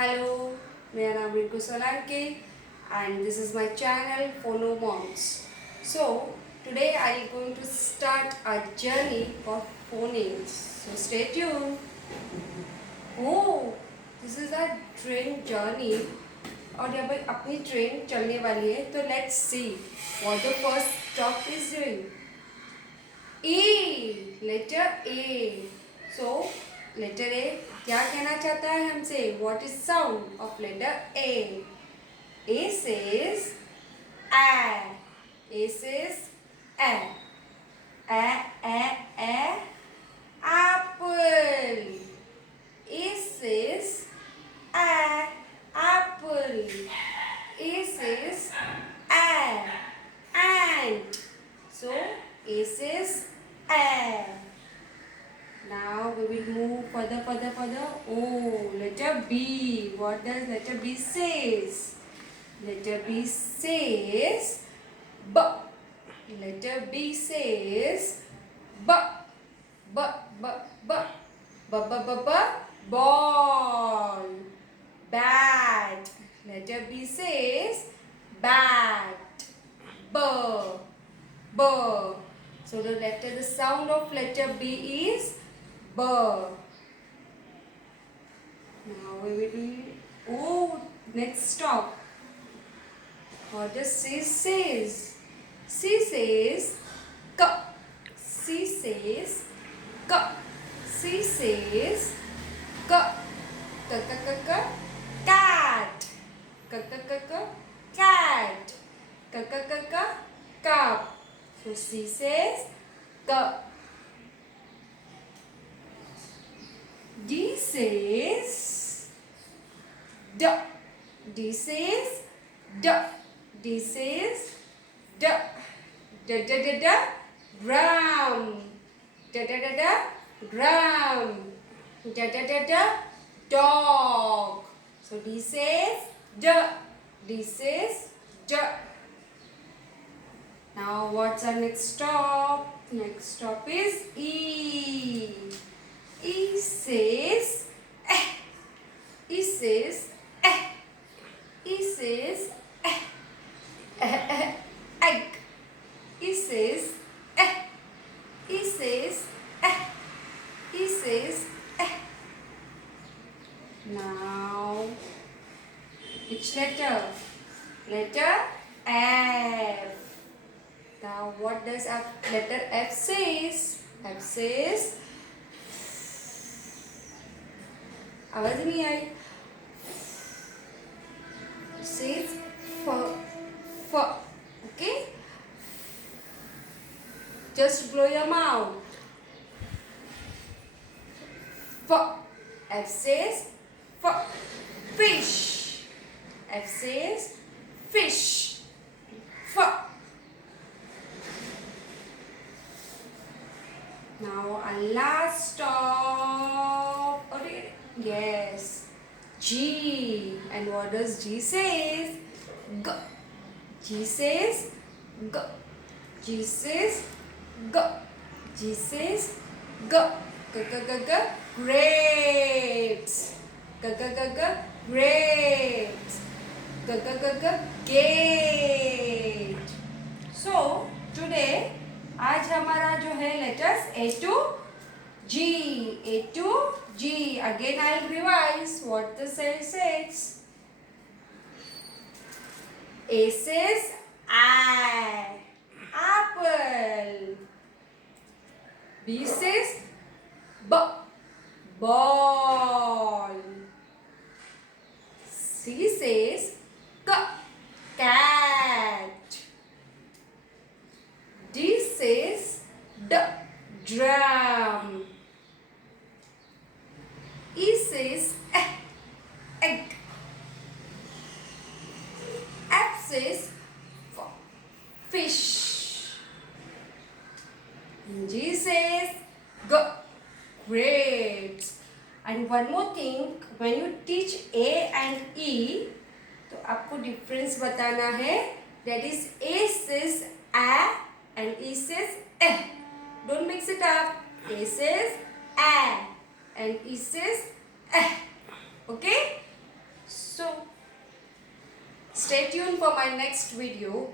Hello, मेरा नाम Rinku Solanki and this is my channel Phonomoms. So today I am going to start a journey of phonics. So stay tuned. Oh, this is a train journey. और यहाँ पर अपनी train चलने वाली है तो let's see what the first stop is doing. A, letter A. So letter A क्या कहना चाहता है हमसे? What is sound of letter A? A says a. A says a. A. Apple. A says a. Apple. A says a. Ant. So A says a. Now we will move further. Oh, letter B. What does letter B says? Letter B says B. Letter B says B. B. Ball. Bat. Letter B says bat. B. So the sound of letter B is B. Now we will do. Next stop. What does C says? C says K. C says K. C says K. Cat. Cat. Cup. So C says K. D says D. D says D. D says D. Drum. Drum. Dog. So D says D. D says D. Now what's our next stop? Next stop is E. E says eh. E says eh. E says eh. Egg. E says eh. E says eh. E says eh. Now which letter? Letter F. Now what does letter F says? F says आवाज नहीं आई. Says f. Okay. Just blow your mouth. F. F says f. Fish. F says fish. F. Now our last stop. Yes. G. And what does G says? G. G says G. G says G. G says G. Grapes. Grapes. Gate. So today आज हमारा जो है letters A to G. A to G. Again I'll revise what the say says. A says I. Apple. B says B. Ball. C says K. Cat. D says D. Drum. E says egg. F says fish. G says grapes. And one more thing, when you teach A and E, तो आपको difference बताना है. That is A says a and E says eh. Don't mix it up. A says a and E says eh. Okay? Stay tuned for my next video.